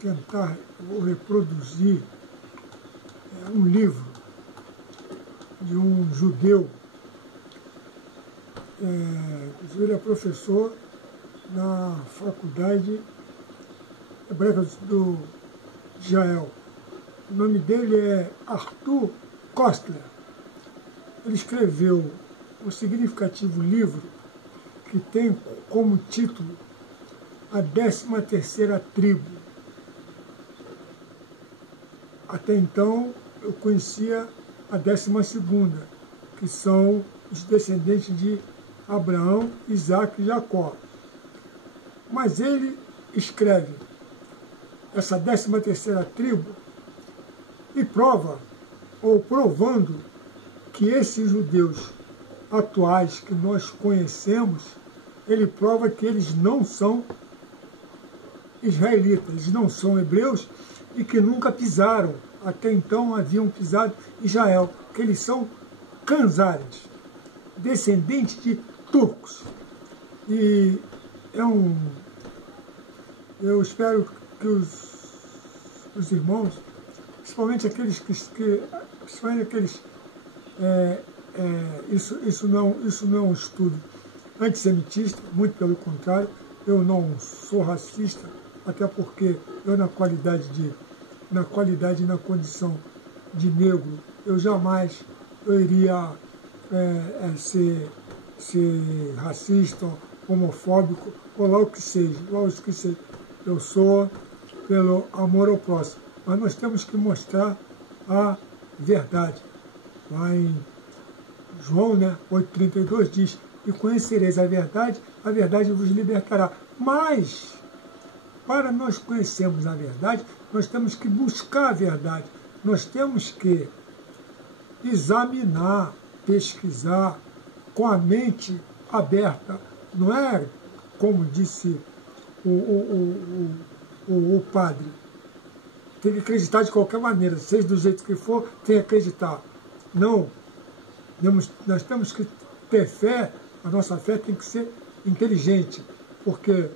tentar, vou reproduzir um livro de um judeu, inclusive ele é professor na Faculdade Hebraica de Israel. O nome dele é Arthur Koestler. Ele escreveu um significativo livro que tem como título A 13ª Tribo. Até então eu conhecia a 12ª, que são os descendentes de Abraão, Isaac e Jacó. Mas ele escreve essa 13ª tribo e prova, ou provando, que esses judeus atuais que nós conhecemos, ele prova que eles não são israelitas, eles não são hebreus e que nunca pisaram, até então haviam pisado Israel, que eles são canzares, descendentes de turcos. E eu espero que os irmãos, principalmente aqueles isso não é um estudo antissemitista, muito pelo contrário, eu não sou racista, até porque eu na qualidade e na condição de negro, eu jamais iria ser racista, homofóbico, ou lá o que seja, eu sou pelo amor ao próximo. Mas nós temos que mostrar a verdade. Lá em João 8,32 diz: e conhecereis a verdade vos libertará. Mas, para nós conhecermos a verdade, nós temos que buscar a verdade. Nós temos que examinar, pesquisar, com a mente aberta. Não é como disse o padre, tem que acreditar de qualquer maneira, seja do jeito que for, tem que acreditar. Não, nós temos que ter fé, a nossa fé tem que ser inteligente, porque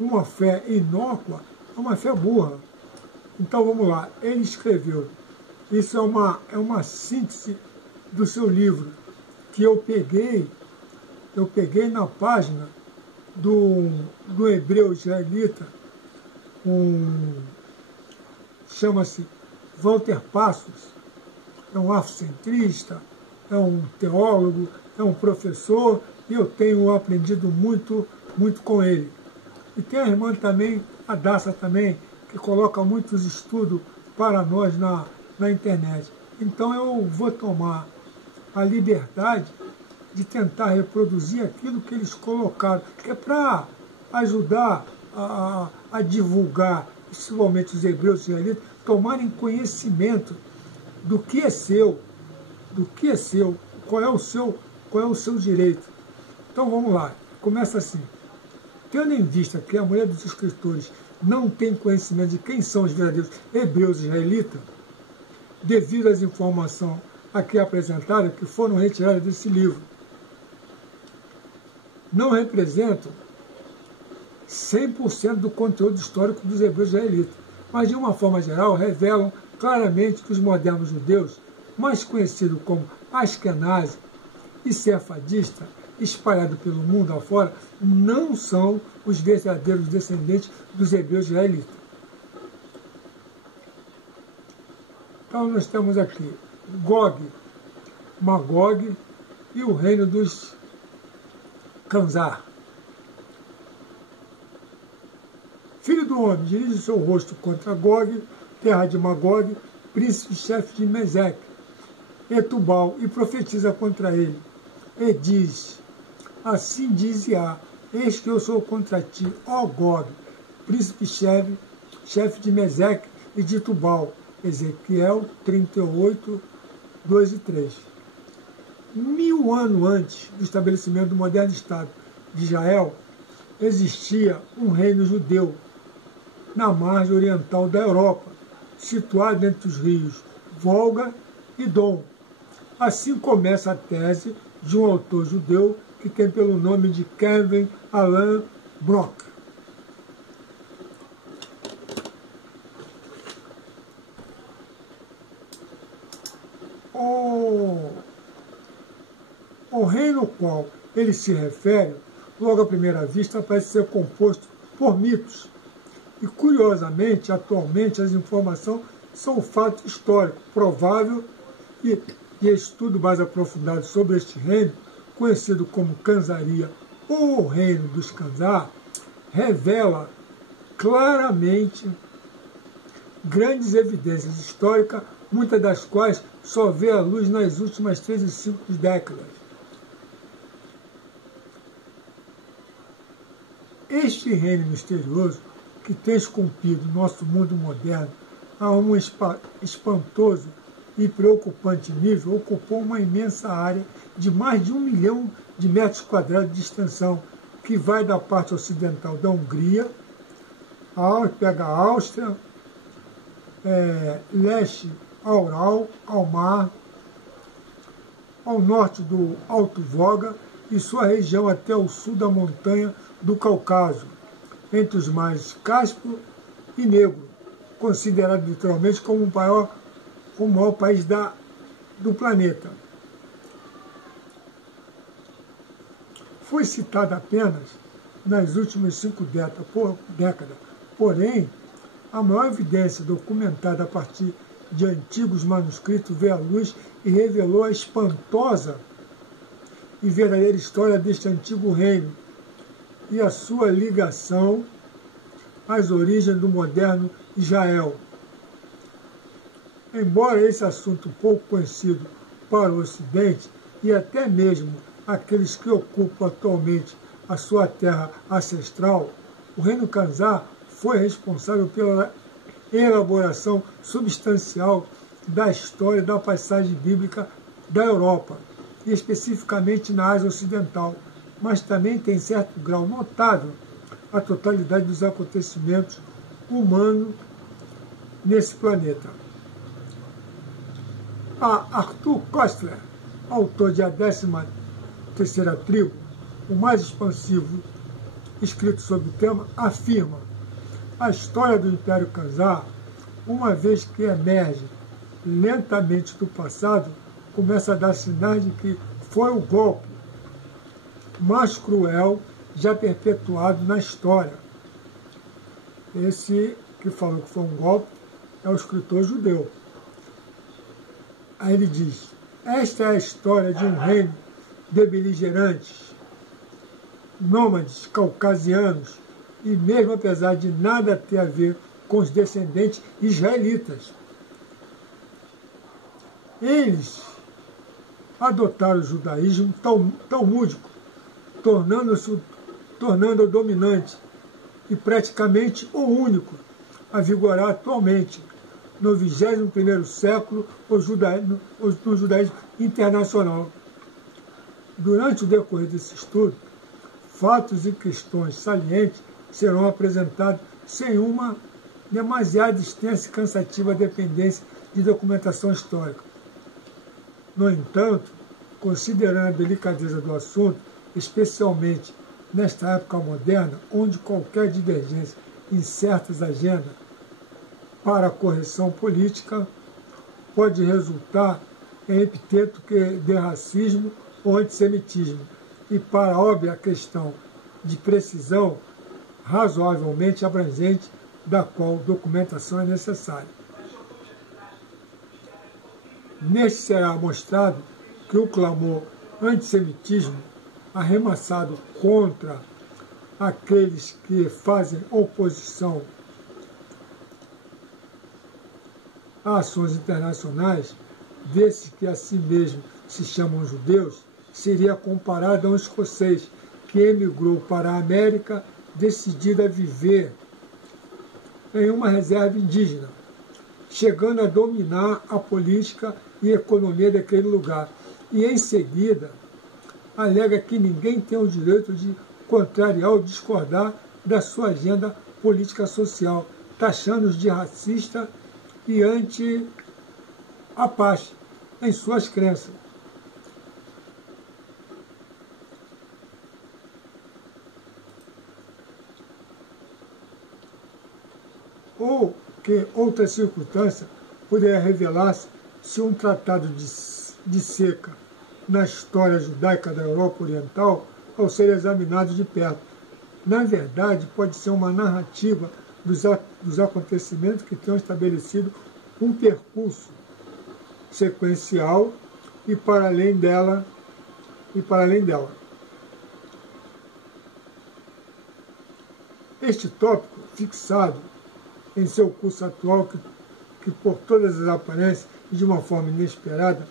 uma fé inócua é uma fé burra. Então vamos lá, ele escreveu, isso é uma síntese do seu livro, que eu peguei na página do hebreu israelita, chama-se Walter Passos, é um afrocentrista, é um teólogo, é um professor, e eu tenho aprendido muito com ele. E tem a irmã também, a Daça também, que coloca muitos estudos para nós na internet. Então eu vou tomar a liberdade de tentar reproduzir aquilo que eles colocaram, que é para ajudar a divulgar, principalmente os hebreus israelitas, tomarem conhecimento do que é seu, qual é o seu direito. Então vamos lá, começa assim. Tendo em vista que a maioria dos escritores não tem conhecimento de quem são os verdadeiros hebreus israelitas, devido às informações aqui apresentadas, que foram retiradas desse livro, não representam 100% do conteúdo histórico dos hebreus israelitas, mas de uma forma geral revelam claramente que os modernos judeus, mais conhecidos como Ashkenazi e Sefardista, espalhados pelo mundo afora, não são os verdadeiros descendentes dos hebreus israelitas. Então nós temos aqui Gog, Magog e o reino dos Canzar. Filho do homem, dirige o seu rosto contra Gog, terra de Magog, príncipe-chefe de Meseque, e Tubal, e profetiza contra ele. E diz, assim diz Iá, eis que eu sou contra ti, ó Gog, príncipe-chefe de Meseque e de Tubal. Ezequiel 38, 2 e 3. 1000 anos antes do estabelecimento do moderno Estado de Israel, existia um reino judeu na margem oriental da Europa, situado entre os rios Volga e Don. Assim começa a tese de um autor judeu que tem pelo nome de Kevin Alan Brock. o reino ao qual ele se refere, logo à primeira vista, parece ser composto por mitos. E, curiosamente, atualmente, as informações são um fato histórico, provável, e estudo mais aprofundado sobre este reino, conhecido como Kanzaria, ou o reino dos Kanzar, revela claramente grandes evidências históricas, muitas das quais só vê a luz nas últimas 3 e 5 décadas. Este reino misterioso, que tem esculpido nosso mundo moderno a um espantoso e preocupante nível, ocupou uma imensa área de mais de 1 milhão de metros quadrados de extensão, que vai da parte ocidental da Hungria, pega a Áustria, leste ao Ural, ao mar, ao norte do Alto Volga e sua região até o sul da montanha do Cáucaso, entre os mares Cáspio e Negro, considerado literalmente como o maior país do planeta. Foi citado apenas nas últimas 5 décadas, porém, a maior evidência documentada a partir de antigos manuscritos veio à luz e revelou a espantosa e verdadeira história deste antigo reino e a sua ligação às origens do moderno Israel. Embora esse assunto pouco conhecido para o Ocidente e até mesmo aqueles que ocupam atualmente a sua terra ancestral, o reino Kanzar foi responsável pela elaboração substancial da história da passagem bíblica da Europa, e especificamente na Ásia Ocidental, mas também tem certo grau notável a totalidade dos acontecimentos humanos nesse planeta. Arthur Koestler, autor de A 13ª Tribo, o mais expansivo escrito sobre o tema, afirma: a história do Império Kanzar, uma vez que emerge lentamente do passado, começa a dar sinais de que foi o golpe mais cruel já perpetuado na história. Esse que falou que foi um golpe é o escritor judeu. Aí ele diz: esta é a história de um reino de beligerantes, nômades caucasianos, e mesmo apesar de nada ter a ver com os descendentes israelitas. Eles adotaram o judaísmo talmúdico, tornando-o dominante e praticamente o único a vigorar atualmente no 21º século no judaísmo internacional. Durante o decorrer desse estudo, fatos e questões salientes serão apresentados sem uma demasiado extensa e cansativa dependência de documentação histórica. No entanto, considerando a delicadeza do assunto, especialmente nesta época moderna, onde qualquer divergência em certas agendas para a correção política pode resultar em epíteto de racismo ou antissemitismo, e para a óbvia questão de precisão razoavelmente abrangente da qual documentação é necessária. Neste será mostrado que o clamor antissemitismo, arremessado contra aqueles que fazem oposição a ações internacionais, desses que a si mesmo se chamam judeus, seria comparado a um escocês que emigrou para a América decidido a viver em uma reserva indígena, chegando a dominar a política e economia daquele lugar, e em seguida alega que ninguém tem o direito de contrariar ou discordar da sua agenda política social, taxando-os de racista e anti-Apache em suas crenças. Ou que outra circunstância poderia revelar-se se um tratado de de seca na história judaica da Europa Oriental ao ser examinados de perto. Na verdade, pode ser uma narrativa dos acontecimentos que tenham estabelecido um percurso sequencial e para além dela. Este tópico, fixado em seu curso atual, que por todas as aparências e de uma forma inesperada,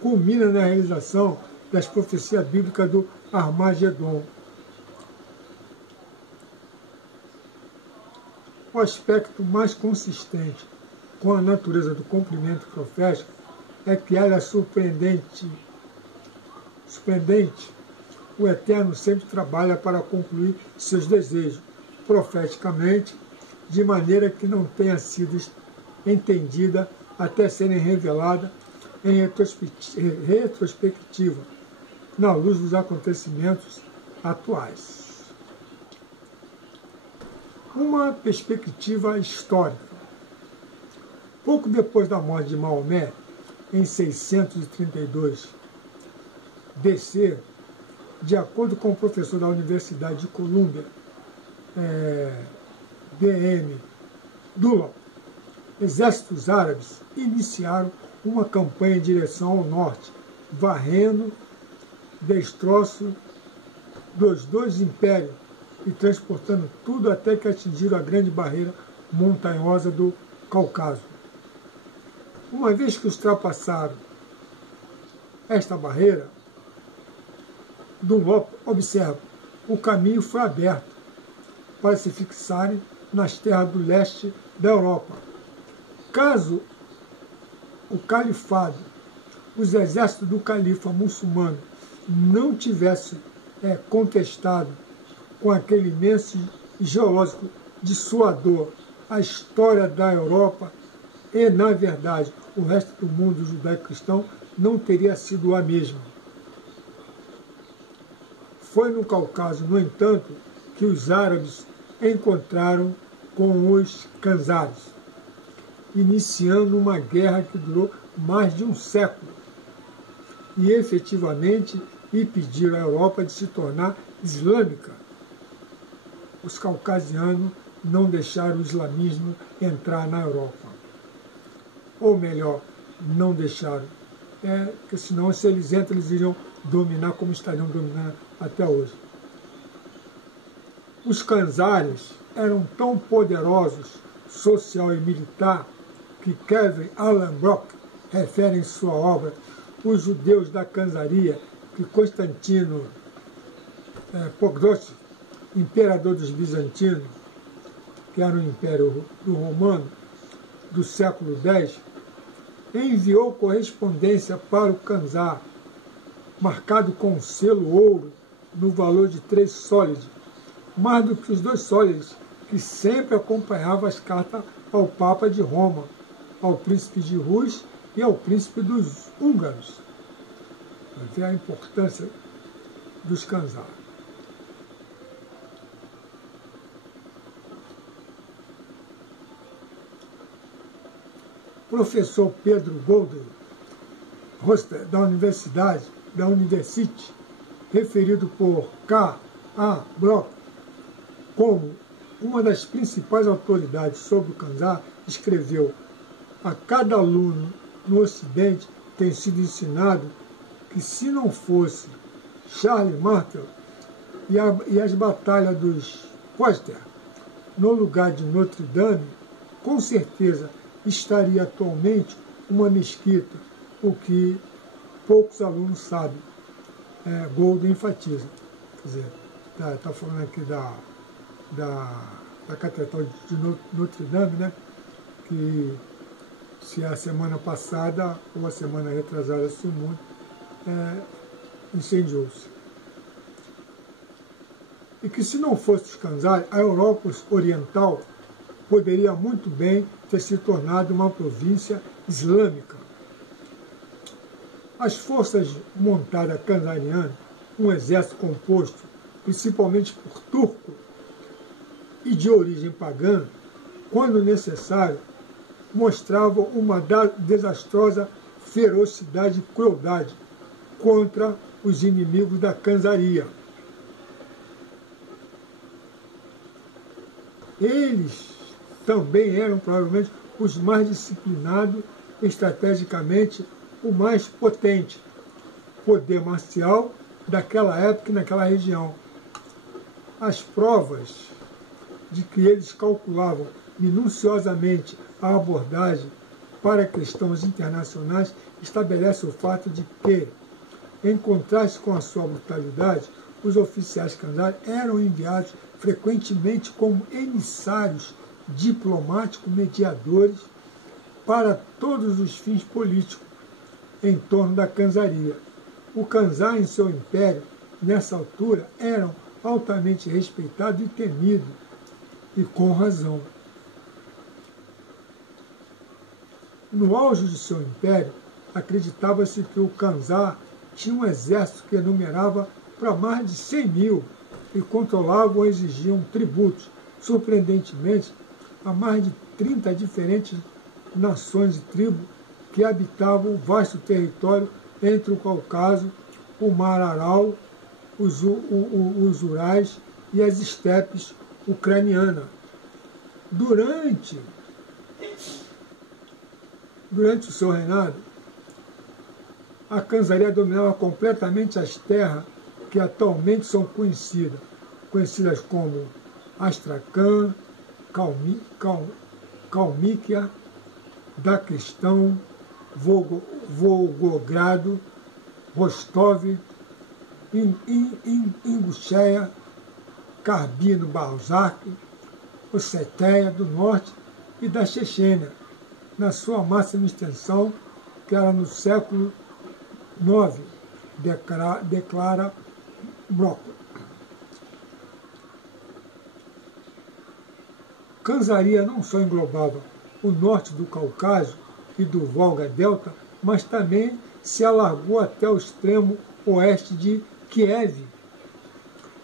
culmina na realização das profecias bíblicas do Armagedon. O aspecto mais consistente com a natureza do cumprimento profético é que ela é surpreendente. O Eterno sempre trabalha para concluir seus desejos profeticamente, de maneira que não tenha sido entendida até serem revelada em retrospectiva, na luz dos acontecimentos atuais. Uma perspectiva histórica. Pouco depois da morte de Maomé, em 632 DC, de acordo com o professor da Universidade de Colômbia, B.M. Dunlop, exércitos árabes iniciaram uma campanha em direção ao norte, varrendo destroço dos dois impérios e transportando tudo até que atingiram a grande barreira montanhosa do Cáucaso. Uma vez que ultrapassaram esta barreira, Dunlop observa, o caminho foi aberto para se fixarem nas terras do leste da Europa. Caso o califado, os exércitos do califa muçulmano não tivessem contestado com aquele imenso e geológico dissuador a história da Europa e, na verdade, o resto do mundo judaico-cristão não teria sido a mesma. Foi no Cáucaso, no entanto, que os árabes encontraram com os khânzares, iniciando uma guerra que durou mais de um século e efetivamente impediram a Europa de se tornar islâmica. Os caucasianos não deixaram o islamismo entrar na Europa. Ou melhor, não deixaram. Porque senão, se eles entram, eles iriam dominar como estariam dominando até hoje. Os khânzares eram tão poderosos, social e militar, que Kevin Allen Brock refere em sua obra Os Judeus da Khânzaria, que Constantino Pogoschi, imperador dos bizantinos, que era o império romano do século X, enviou correspondência para o khânzar, marcado com selo ouro no valor de 3 sólides, mais do que os 2 sólides que sempre acompanhavam as cartas ao Papa de Roma, ao príncipe de Rus e ao príncipe dos húngaros. Para ver a importância dos khânzar. Professor Pedro Golden, da University, referido por K.A. Brock como uma das principais autoridades sobre o khânzar, escreveu: a cada aluno no Ocidente tem sido ensinado que, se não fosse Charles Martel e as batalhas dos Poitiers no lugar de Notre Dame, com certeza estaria atualmente uma mesquita, o que poucos alunos sabem. Golden enfatiza. Quer dizer, está falando aqui da Catedral de Notre Dame, né? Que se a semana passada ou a semana retrasada se o mundo incendiou-se. E que, se não fosse os khânzar, a Europa Oriental poderia muito bem ter se tornado uma província islâmica. As forças montadas khânzarianas, um exército composto principalmente por turcos e de origem pagã, quando necessário, mostravam uma desastrosa ferocidade e crueldade contra os inimigos da Kanzaria. Eles também eram provavelmente os mais disciplinados, estrategicamente o mais potente poder marcial daquela época e naquela região. As provas de que eles calculavam minuciosamente a abordagem para questões internacionais estabelecem o fato de que, em contraste com a sua brutalidade, os oficiais kanzaris eram enviados frequentemente como emissários diplomáticos mediadores para todos os fins políticos em torno da Kanzaria. O Kanzar em seu império, nessa altura, eram altamente respeitados e temidos, e com razão. No auge de seu império, acreditava-se que o Kanzar tinha um exército que numerava para mais de 100 mil e controlavam ou exigiam tributos. Surpreendentemente, há mais de 30 diferentes nações e tribos que habitavam o vasto território entre o Cáucaso, o Mar Aral, os Urais e as estepes ucranianas. Durante o seu reinado, a Kanzaria dominava completamente as terras que atualmente são conhecidas como Astracan, Kalmíquia, Daquestão, Volgogrado, Rostov, Ingusheia, Karbino-Balzak, Osseteia do Norte e da Chechênia, na sua máxima extensão, que era no século IX, declara Brock. Kanzaria não só englobava o norte do Cáucaso e do Volga-Delta, mas também se alargou até o extremo oeste de Kiev,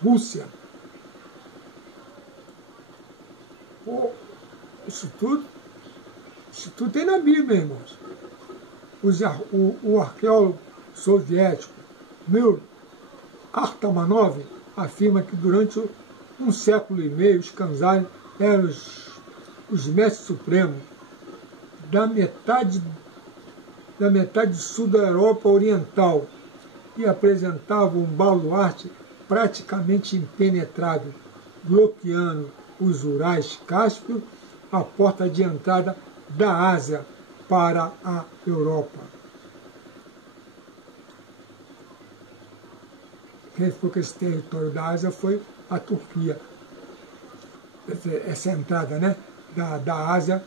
Rússia. Isso tudo tem na Bíblia, irmãos. O arqueólogo soviético Mir Artamanov afirma que durante um século e meio os kanzaris eram os mestres supremos da metade sul da Europa Oriental e apresentavam um baluarte praticamente impenetrável, bloqueando os Urais Cáspio, a porta de entrada da Ásia para a Europa. Porque esse território da Ásia foi a Turquia. Essa entrada, né, da Ásia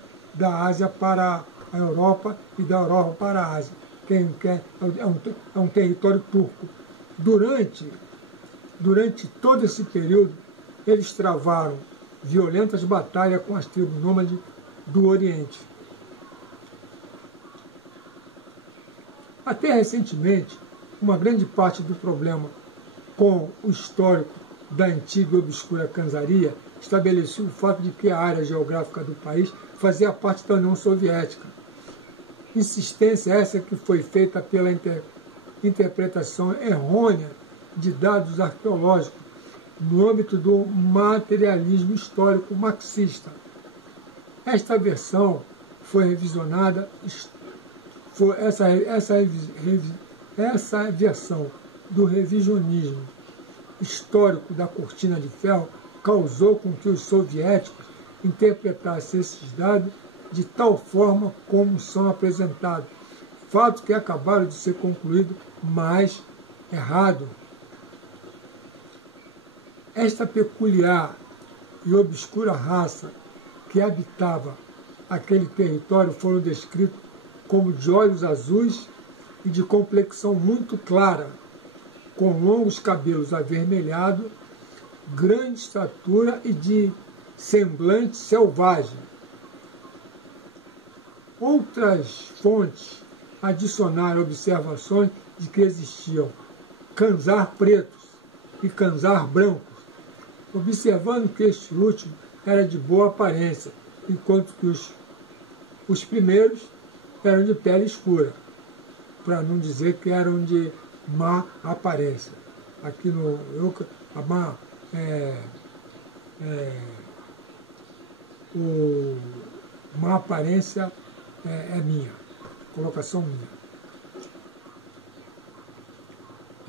para a Europa e da Europa para a Ásia. É um território turco. Durante todo esse período, eles travaram violentas batalhas com as tribos nômades do Oriente. Até recentemente, uma grande parte do problema com o histórico da antiga e obscura Kanzaria estabelecia o fato de que a área geográfica do país fazia parte da União Soviética. Insistência essa que foi feita pela interpretação errônea de dados arqueológicos no âmbito do materialismo histórico marxista. Esta versão foi revisionada, essa versão do revisionismo histórico da Cortina de Ferro causou com que os soviéticos interpretassem esses dados de tal forma como são apresentados, fatos que acabaram de ser concluídos, mas errado. Esta peculiar e obscura raça que habitava aquele território foram descritos como de olhos azuis e de complexão muito clara, com longos cabelos avermelhados, grande estatura e de semblante selvagem. Outras fontes adicionaram observações de que existiam kanzar pretos e kanzar brancos, observando que este último era de boa aparência, enquanto que os primeiros eram de pele escura. para não dizer que eram de má aparência. Aqui no a má, o má aparência é minha, colocação minha.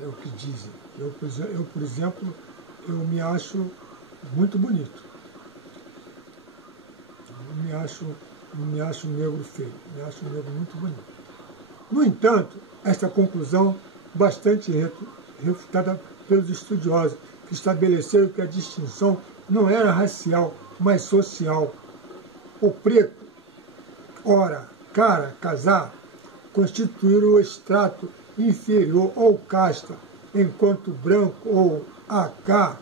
É o que dizem. Eu, por exemplo, eu me acho muito bonito. Não me acho negro feio, me acho negro muito bonito. No entanto, esta conclusão, bastante refutada pelos estudiosos, que estabeleceram que a distinção não era racial, mas social. O preto, ora, cara, casar, constituíram o extrato inferior ou casta, enquanto o branco ou AK,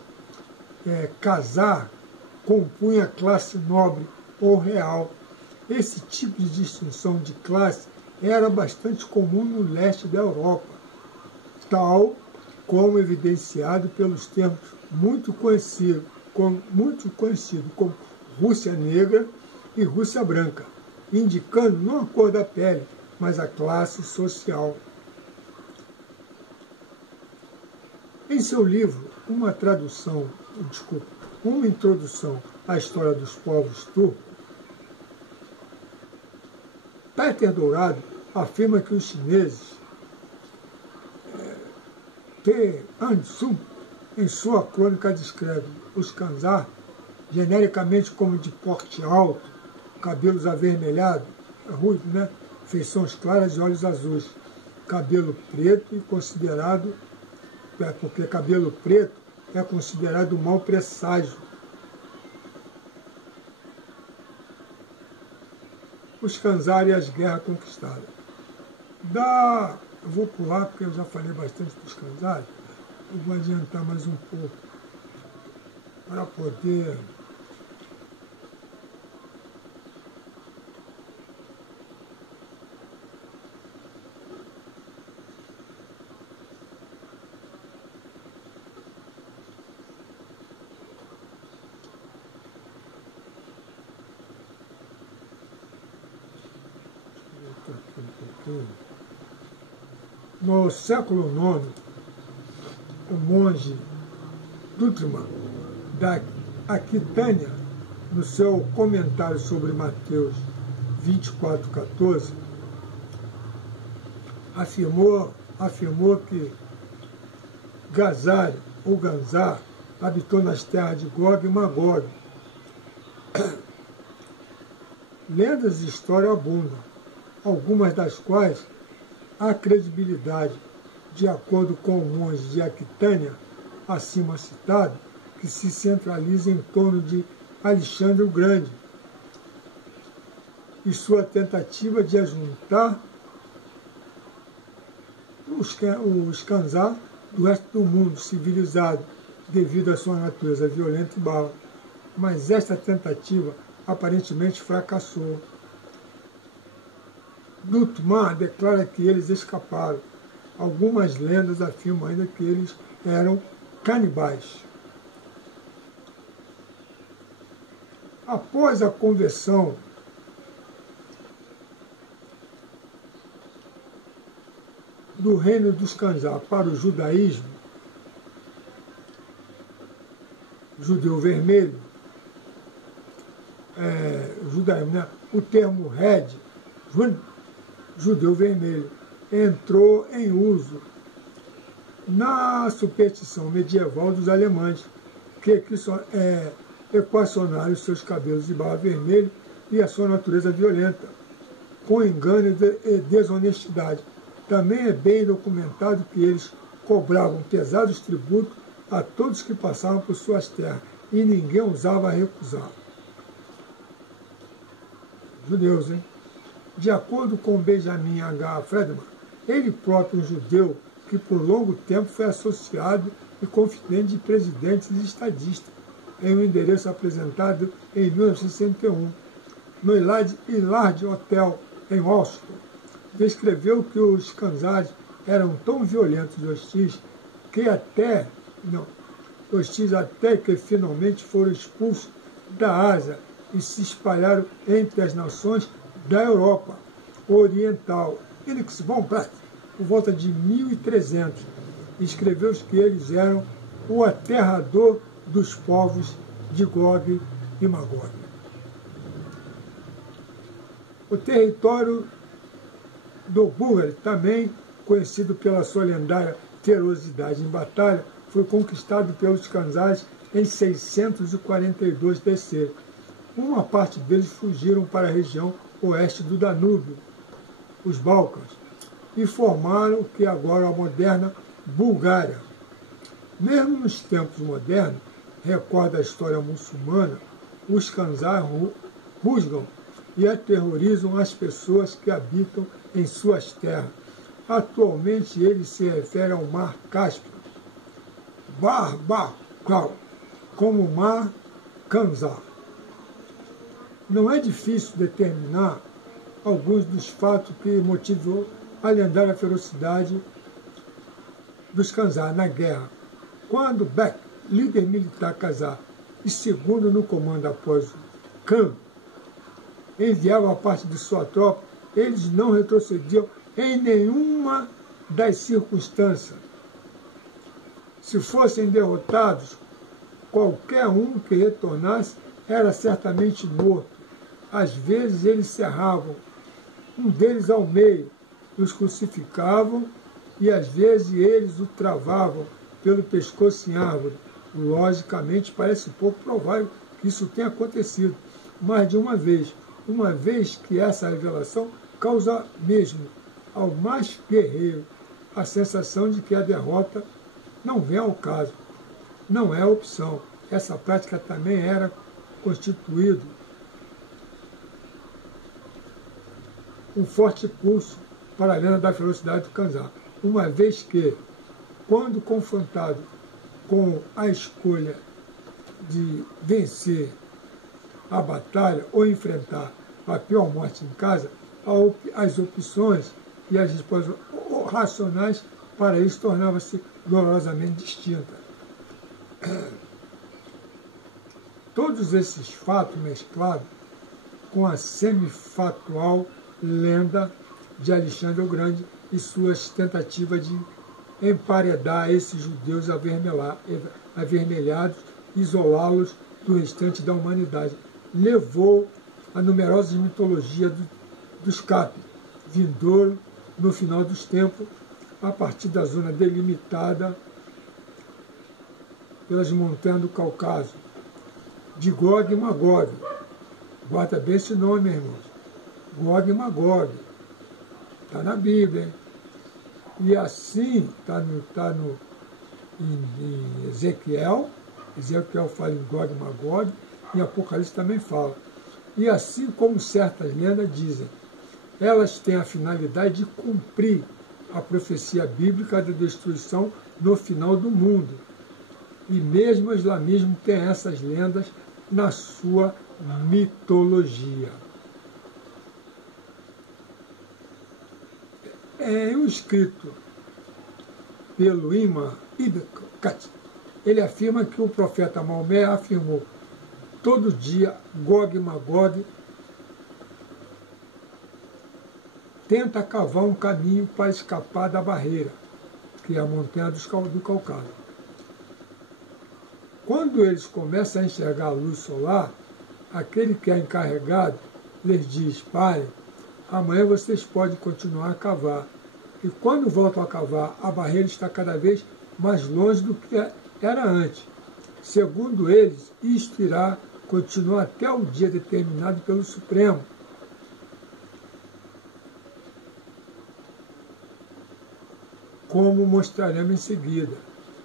casar, compunha a classe nobre ou real. Esse tipo de distinção de classe era bastante comum no leste da Europa, tal como evidenciado pelos termos muito conhecidos como Rússia Negra e Rússia Branca, indicando não a cor da pele, mas a classe social. Em seu livro, uma introdução à história dos povos turcos, Peter Dourado afirma que os chineses, Te Ansun, em sua crônica descreve os Khanzar genericamente como de porte alto, cabelos avermelhados, ruivos, né? Feições claras e olhos azuis, cabelo preto e considerado, porque cabelo preto é considerado um mau presságio. Os Khanzar e as guerras conquistadas. Eu vou pular porque eu já falei bastante dos Khanzar, eu vou adiantar mais um pouco para poder no século IX, o monge Dutrman, da Aquitânia, no seu comentário sobre Mateus 24:14, afirmou que Gazar, ou Ganzar, habitou nas terras de Gog e Magog. Lendas e histórias abundam, algumas das quais há credibilidade, de acordo com o monge de Aquitânia, acima citado, que se centraliza em torno de Alexandre o Grande e sua tentativa de ajuntar os Khanzar do resto do mundo civilizado, devido à sua natureza violenta e bárbara. Mas esta tentativa aparentemente fracassou. Dutrman declara que eles escaparam. Algumas lendas afirmam ainda que eles eram canibais. Após a conversão do reino dos Khanzar para o judaísmo, judeu vermelho, judaísmo, né? O termo Red, judeu vermelho, entrou em uso na superstição medieval dos alemães, que equacionaram os seus cabelos de barba vermelho e a sua natureza violenta, com engano e desonestidade. Também é bem documentado que eles cobravam pesados tributos a todos que passavam por suas terras, e ninguém ousava recusar. Judeus, hein? De acordo com Benjamin H. Friedman, ele próprio um judeu que por longo tempo foi associado e confidente de presidentes e estadistas, em um endereço apresentado em 1961, no Hillard Hotel, em Washington, descreveu que os Khanzar eram tão violentos e hostis até que finalmente foram expulsos da Ásia e se espalharam entre as nações da Europa Oriental. Felix von Pratt, por volta de 1300, e escreveu que eles eram o aterrador dos povos de Gog e Magog. O território do Búlgaro, também conhecido pela sua lendária ferocidade em batalha, foi conquistado pelos Khânzars em 642 BC. Uma parte deles fugiram para a região oeste do Danúbio, os Balcãs, e formaram o que agora é a moderna Bulgária. Mesmo nos tempos modernos, recorda a história muçulmana, os Khânzars rusgam e aterrorizam as pessoas que habitam em suas terras. Atualmente ele se refere ao Mar Cáspio, Barbakal, como Mar Khânzar. Não é difícil determinar alguns dos fatos que motivou a lendária ferocidade dos Khânzar na guerra. Quando Bek, líder militar khânzar e segundo no comando após o Khan, enviava parte de sua tropa, eles não retrocediam em nenhuma das circunstâncias. Se fossem derrotados, qualquer um que retornasse era certamente morto. Às vezes eles cerravam um deles ao meio, os crucificavam e às vezes eles o travavam pelo pescoço em árvore. Logicamente parece pouco provável que isso tenha acontecido, mas de uma vez que essa revelação causa mesmo ao mais guerreiro a sensação de que a derrota não vem ao caso, não é opção. Essa prática também era constituído um forte pulso para a lenda da ferocidade do Khânzar, uma vez que, quando confrontado com a escolha de vencer a batalha ou enfrentar a pior morte em casa, as opções e as respostas racionais para isso tornavam-se dolorosamente distintas. Todos esses fatos mesclados com a semifatual lenda de Alexandre o Grande e suas tentativas de emparedar esses judeus avermelhados, isolá-los do restante da humanidade, levou a numerosas mitologias dos Capi, vindouro no final dos tempos, a partir da zona delimitada pelas montanhas do Cáucaso, de Gog e Magog. Guarda bem esse nome, irmãos. Gog e Magog. Está na Bíblia, hein? E assim, está em Ezequiel fala em Gog e Magog, em Apocalipse também fala. E assim como certas lendas dizem, elas têm a finalidade de cumprir a profecia bíblica da destruição no final do mundo. E mesmo o islamismo tem essas lendas na sua mitologia. Em um escrito pelo Imam Ibn Kathir, ele afirma que o profeta Maomé afirmou: todo dia Gog e Magog tenta cavar um caminho para escapar da barreira, que é a montanha do Cáucaso. Quando eles começam a enxergar a luz solar, aquele que é encarregado lhes diz: parem, amanhã vocês podem continuar a cavar. E quando voltam a cavar, a barreira está cada vez mais longe do que era antes. Segundo eles, isto irá continuar até o dia determinado pelo Supremo. Como mostraremos em seguida.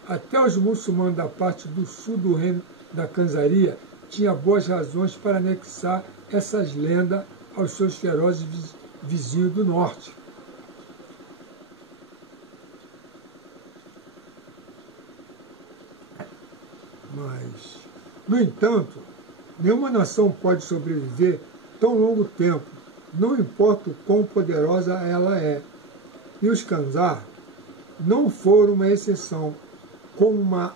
Até os muçulmanos da parte do sul do reino da Khânzaria tinham boas razões para anexar essas lendas aos seus ferozes vizinhos do norte. Mas, no entanto, nenhuma nação pode sobreviver tão longo tempo, não importa o quão poderosa ela é. E os Khânzar não foram uma exceção, como uma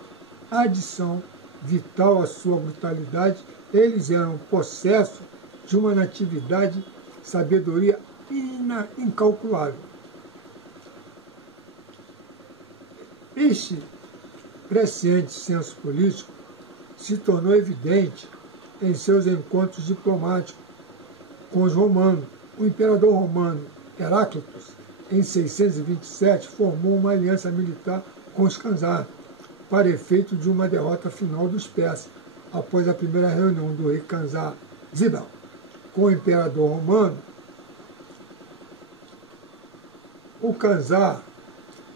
adição vital à sua brutalidade. Eles eram possessos de uma natividade, sabedoria incalculável. Este crescente senso político se tornou evidente em seus encontros diplomáticos com os romanos. O imperador romano Heráclitos, em 627, formou uma aliança militar com os Khazar, para efeito de uma derrota final dos persas, após a primeira reunião do rei Khazar Zibel com o imperador romano. O Khazar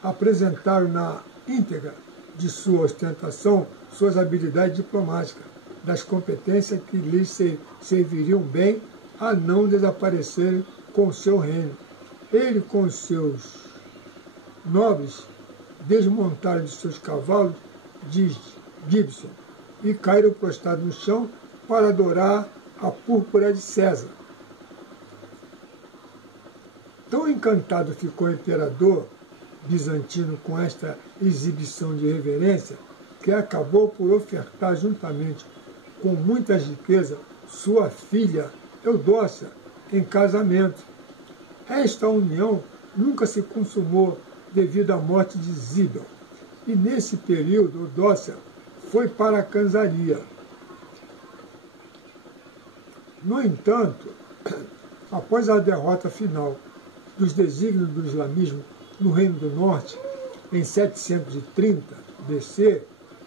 apresentaram na íntegra de sua ostentação suas habilidades diplomáticas, das competências que lhes serviriam bem a não desaparecerem com seu reino. Ele, com seus nobres, desmontaram de seus cavalos de Gibson e caíram prostrados no chão para adorar a púrpura de César. Tão encantado ficou o imperador bizantino com esta exibição de reverência que acabou por ofertar juntamente com muita riqueza sua filha Eudócia em casamento. Esta união nunca se consumou devido à morte de Zibel, e nesse período Eudócia foi para a Canzaria. No entanto, após a derrota final dos desígnios do islamismo no Reino do Norte, em 730 BC,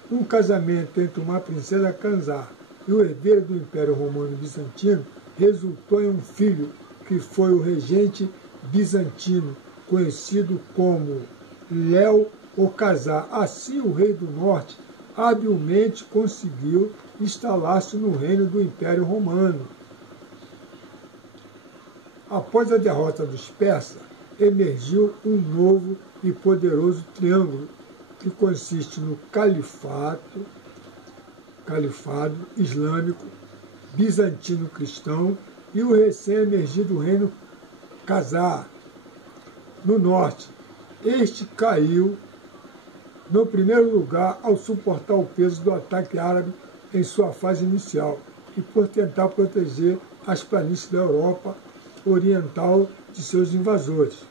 um casamento entre uma princesa Khazar e o herdeiro do Império Romano Bizantino resultou em um filho que foi o regente bizantino, conhecido como Léo o Khazar. Assim, o rei do Norte habilmente conseguiu instalar-se no reino do Império Romano. Após a derrota dos persas, emergiu um novo e poderoso triângulo que consiste no califado islâmico, bizantino-cristão e o recém-emergido reino Khazar, no norte. Este caiu no primeiro lugar ao suportar o peso do ataque árabe em sua fase inicial e por tentar proteger as planícies da Europa Oriental de seus invasores.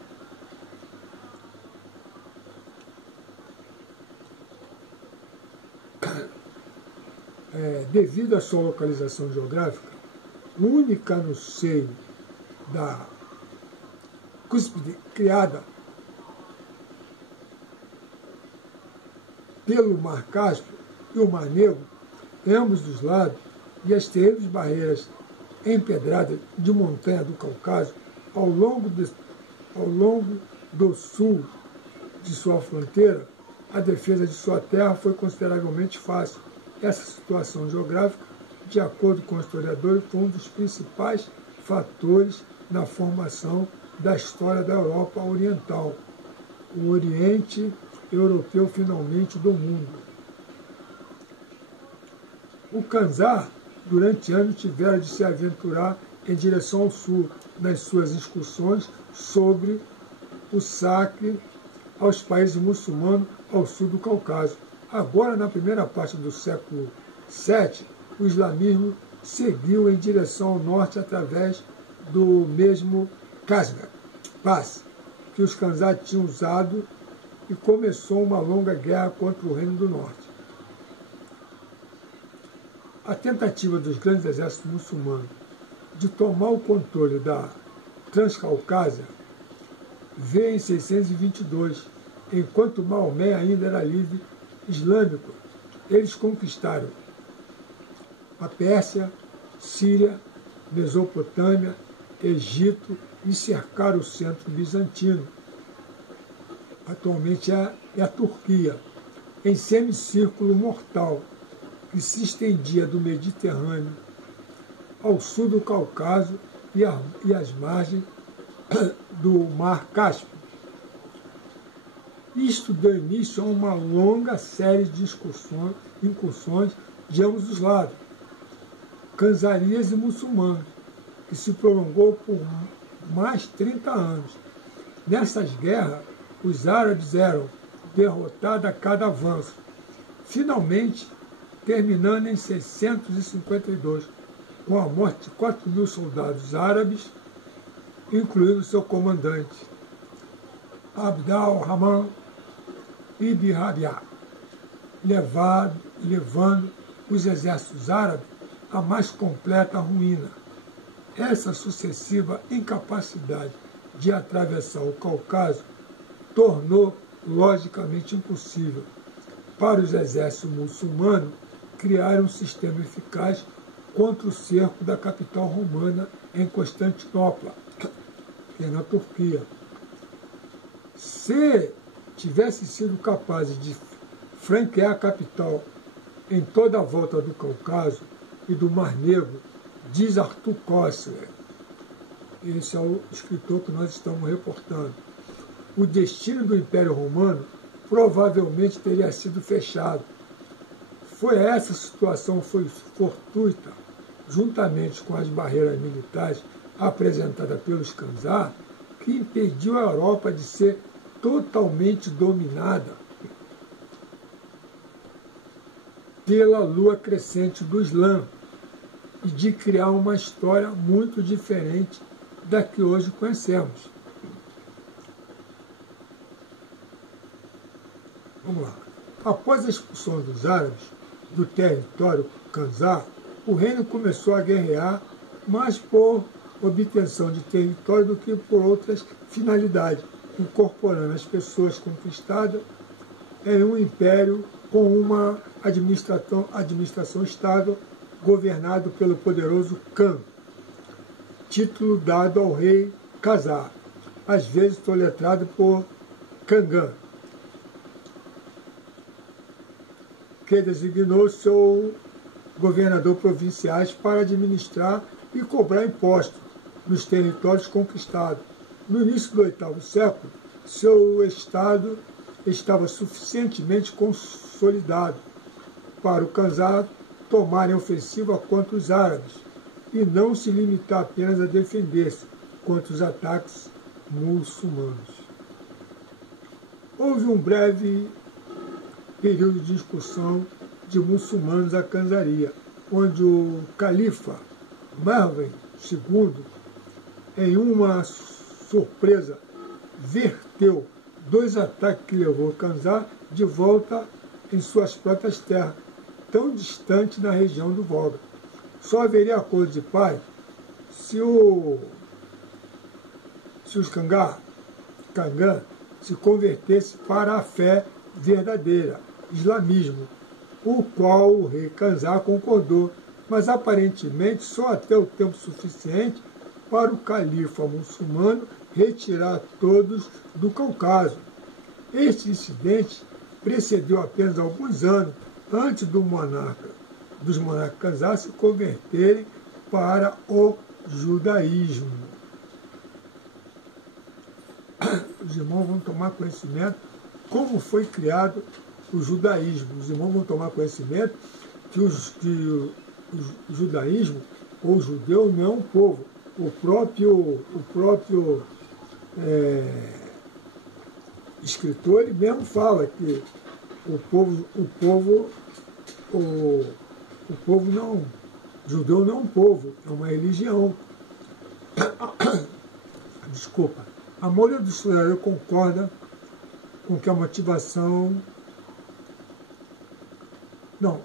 Devido à sua localização geográfica, única no seio da cúspide criada pelo Mar Cáspio e o Mar Negro, em ambos os lados, e as terríveis barreiras empedradas de montanha do Cáucaso, ao longo do sul de sua fronteira, a defesa de sua terra foi consideravelmente fácil. Essa situação geográfica, de acordo com os historiadores, foi um dos principais fatores na formação da história da Europa Oriental, o Oriente Europeu finalmente do mundo. O Khazar, durante anos, tivera de se aventurar em direção ao sul, nas suas excursões sobre o saque aos países muçulmanos ao sul do Cáucaso. Agora, na primeira parte do século VII, o islamismo seguiu em direção ao norte através do mesmo Casbah Pass que os Khazar tinham usado e começou uma longa guerra contra o Reino do Norte. A tentativa dos grandes exércitos muçulmanos de tomar o controle da Transcaucásia veio em 622, enquanto Maomé ainda era líder islâmico. Eles conquistaram a Pérsia, Síria, Mesopotâmia, Egito e cercaram o centro bizantino. Atualmente é a Turquia, em semicírculo mortal, que se estendia do Mediterrâneo ao sul do Cáucaso e às margens do Mar Cáspio. Isto deu início a uma longa série de incursões de ambos os lados, khazarias e muçulmanos, que se prolongou por mais 30 anos. Nessas guerras, os árabes eram derrotados a cada avanço, finalmente terminando em 652, com a morte de 4.000 soldados árabes, incluindo seu comandante, Abd al-Rahman Ibn Rabi'a, levando os exércitos árabes à mais completa ruína. Essa sucessiva incapacidade de atravessar o Cáucaso tornou logicamente impossível para os exércitos muçulmanos criar um sistema eficaz contra o cerco da capital romana em Constantinopla, que é na Turquia. Se tivessem sido capazes de franquear a capital em toda a volta do Cáucaso e do Mar Negro, diz Arthur Koestler, esse é o escritor que nós estamos reportando, o destino do Império Romano provavelmente teria sido fechado. Essa situação foi fortuita, juntamente com as barreiras militares apresentadas pelos Khazars, que impediu a Europa de ser totalmente dominada pela lua crescente do Islã e de criar uma história muito diferente da que hoje conhecemos. Vamos lá. Após a expulsão dos árabes do território Khazar, o reino começou a guerrear mais por obtenção de território do que por outras finalidades, incorporando as pessoas conquistadas em um império com uma administração estável, governado pelo poderoso Khan, título dado ao rei Khazar, às vezes soletrado por Khangan, que designou seu governador provinciais para administrar e cobrar impostos nos territórios conquistados. No início do 8º século, seu estado estava suficientemente consolidado para o Khazar tomar ofensiva contra os árabes e não se limitar apenas a defender-se contra os ataques muçulmanos. Houve um breve período de discussão de muçulmanos à Khanzaria, onde o califa Marwan II, em uma surpresa, verteu 2 ataques que levou o Khazar de volta em suas próprias terras, tão distante na região do Volga. Só haveria acordo de paz se os Khangan se convertesse para a fé verdadeira, islamismo, o qual o rei Khazar concordou, mas aparentemente só até o tempo suficiente para o califa muçulmano retirar todos do Cáucaso. Este incidente precedeu apenas alguns anos antes dos monarcas Khazar se converterem para o judaísmo. Os irmãos vão tomar conhecimento como foi criado o judaísmo. Os irmãos vão tomar conhecimento que o judaísmo, ou judeu, não é um povo. O próprio escritor ele mesmo fala que o judeu não é um povo, é uma religião. Desculpa. A maioria dos historiadores concorda com que a motivação... Não.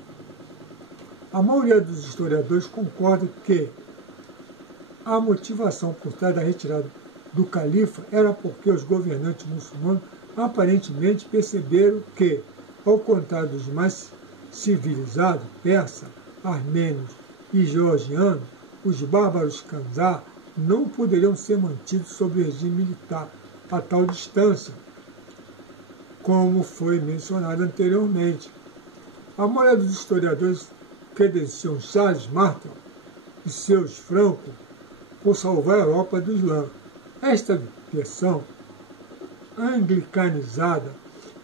A maioria dos historiadores concorda que a motivação por trás da retirada do califa era porque os governantes muçulmanos aparentemente perceberam que, ao contrário dos mais civilizados, persas, armênios e georgianos, os bárbaros Khazar não poderiam ser mantidos sob o regime militar a tal distância, como foi mencionado anteriormente. A maioria dos historiadores credenciam Charles Martel e seus francos por salvar a Europa do Islã. Esta versão anglicanizada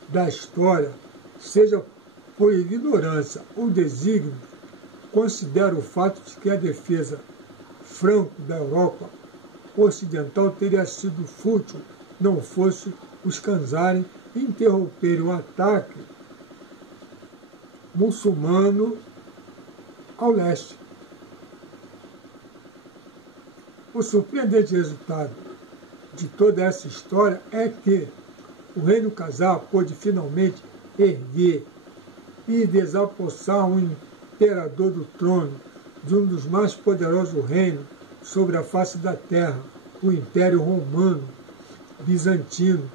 da história, seja por ignorância ou desígnio, considera o fato de que a defesa franco da Europa ocidental teria sido fútil não fosse os Khazars interromperem o ataque muçulmano ao leste. O surpreendente resultado de toda essa história é que o reino Khazar pôde finalmente erguer e desapossar um imperador do trono de um dos mais poderosos reinos sobre a face da terra, o Império Romano Bizantino.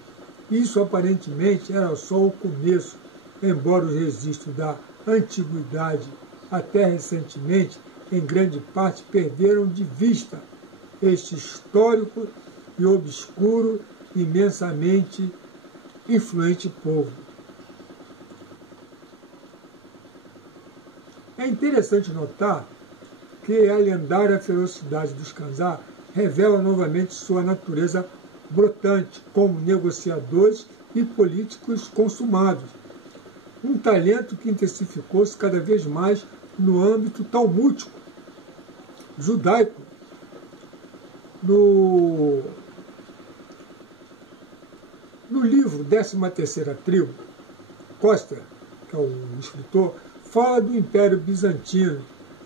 Isso aparentemente era só o começo, embora os registros da antiguidade até recentemente, em grande parte, perderam de vista este histórico e obscuro, imensamente influente povo. É interessante notar que a lendária ferocidade dos Khazar revela novamente sua natureza brotante como negociadores e políticos consumados. Um talento que intensificou-se cada vez mais no âmbito talmúdico, judaico. No livro 13ª Tribo, Coster, que é o escritor, fala do Império Bizantino,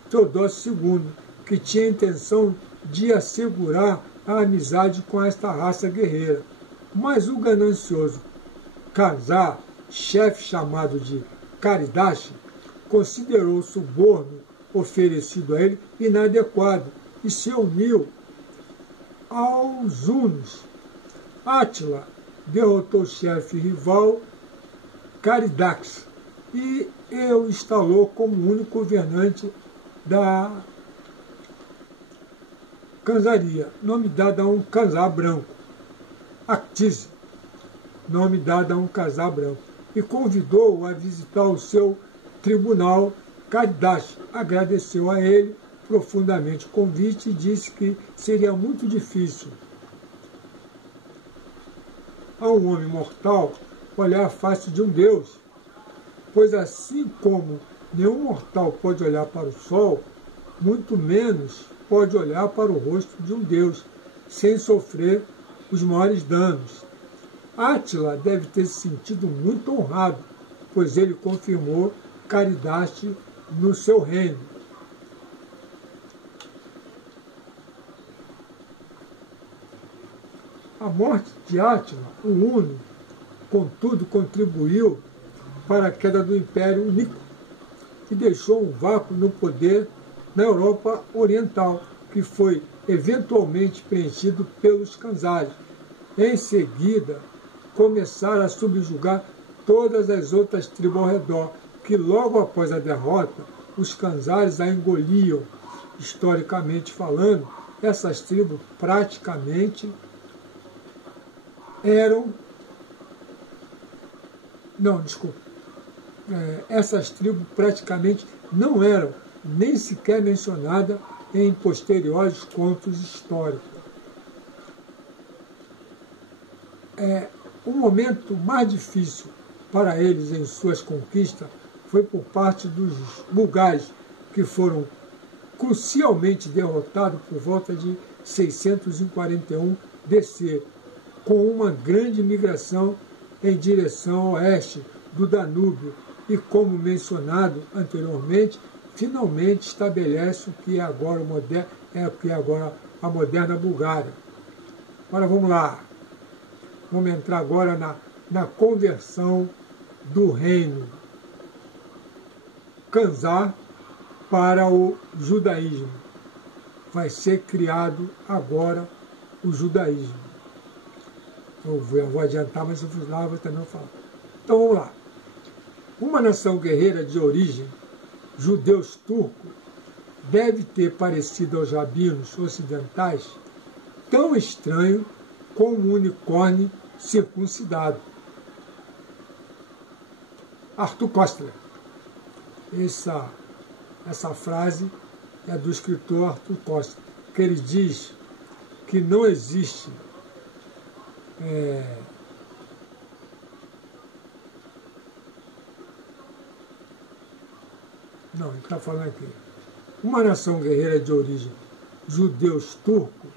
Teodósio II, que tinha a intenção de assegurar a amizade com esta raça guerreira. Mas o ganancioso Khazar, chefe chamado de Caridash, considerou o suborno oferecido a ele inadequado e se uniu aos hunos. Átila derrotou o chefe rival Caridax e o instalou como único governante da Khanzaria, nome dado a um Khazar branco, Actize, nome dado a um Khazar branco, e convidou-o a visitar o seu tribunal. Caridash agradeceu a ele profundamente o convite e disse que seria muito difícil a um homem mortal olhar a face de um Deus, pois assim como nenhum mortal pode olhar para o sol, muito menos pode olhar para o rosto de um Deus, sem sofrer os maiores danos. Átila deve ter se sentido muito honrado, pois ele confirmou Caridash no seu reino. A morte de Átila, o Huno, contudo, contribuiu para a queda do Império Único e deixou um vácuo no poder na Europa Oriental, que foi eventualmente preenchido pelos Khanzares. Em seguida, começaram a subjugar todas as outras tribos ao redor, que logo após a derrota, os Khanzares a engoliam. Historicamente falando, essas tribos praticamente essas tribos praticamente não eram nem sequer mencionadas em posteriores contos históricos. O momento mais difícil para eles em suas conquistas foi por parte dos bulgares, que foram crucialmente derrotados por volta de 641 DC, com uma grande migração em direção ao oeste do Danúbio e, como mencionado anteriormente, finalmente estabelece o que é agora a moderna Bulgária. Agora vamos lá. Vamos entrar agora na conversão do reino Khazar para o judaísmo. Vai ser criado agora o judaísmo. Eu vou adiantar, mas eu lá vou também falar. Então vamos lá. Uma nação guerreira de origem, judeus turcos, deve ter parecido aos rabinos ocidentais tão estranho como um unicórnio circuncidado. Arthur Koestler. Essa frase é do escritor Arthur Koestler, que ele diz que não existe ele está falando aqui. Uma nação guerreira de origem judeus turcos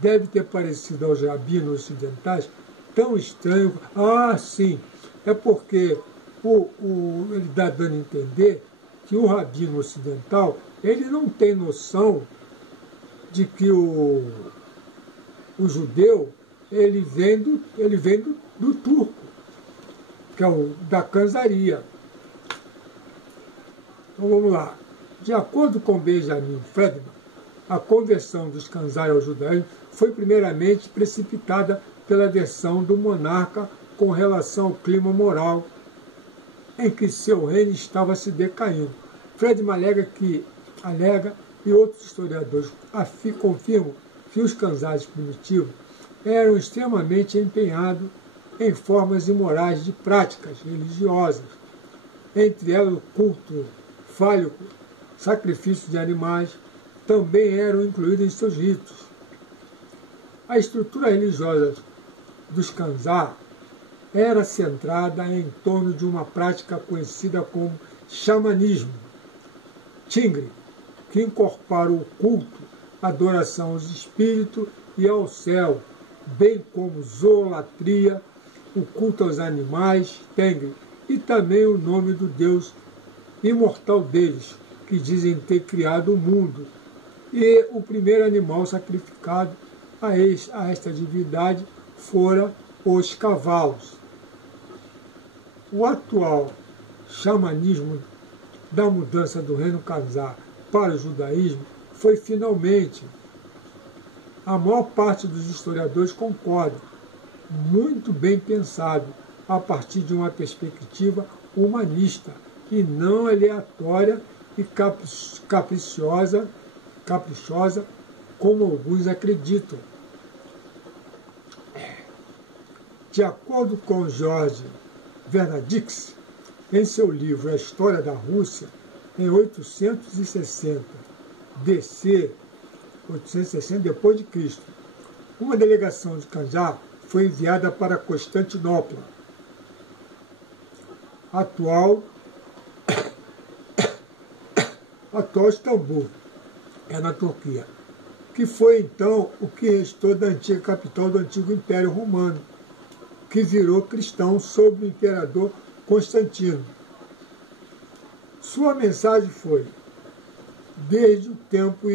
deve ter parecido aos rabinos ocidentais tão estranho. Ah, sim, é porque ele está dando a entender que o rabino ocidental ele não tem noção de que o judeu ele vem do turco. que é o da canzaria. Então vamos lá. De acordo com Benjamin Friedman, a conversão dos Kanzai ao judaísmo foi primeiramente precipitada pela aversão do monarca com relação ao clima moral em que seu reino estava se decaindo. Friedman alega e outros historiadores confirmam que os Kanzais primitivos eram extremamente empenhados em formas imorais de práticas religiosas, entre elas o culto fálico, sacrifício de animais, também eram incluídos em seus ritos. A estrutura religiosa dos Kanzai era centrada em torno de uma prática conhecida como xamanismo, tingre, que incorpora o culto, adoração aos espíritos e ao céu, bem como zoolatria, o culto aos animais, tengri, e também o nome do Deus imortal deles, que dizem ter criado o mundo, e o primeiro animal sacrificado a esta divindade fora os cavalos. O atual xamanismo da mudança do reino Kanzai para o judaísmo foi finalmente, a maior parte dos historiadores concorda, muito bem pensado, a partir de uma perspectiva humanista e não aleatória e caprichosa, como alguns acreditam. De acordo com George Vernadix, em seu livro A História da Rússia, em 860 DC, 860 depois de Cristo, uma delegação de Kanzai foi enviada para Constantinopla, atual Istambul, na Turquia, que foi então o que restou da antiga capital do antigo Império Romano, que virou cristão sob o imperador Constantino. Sua mensagem foi: desde o tempo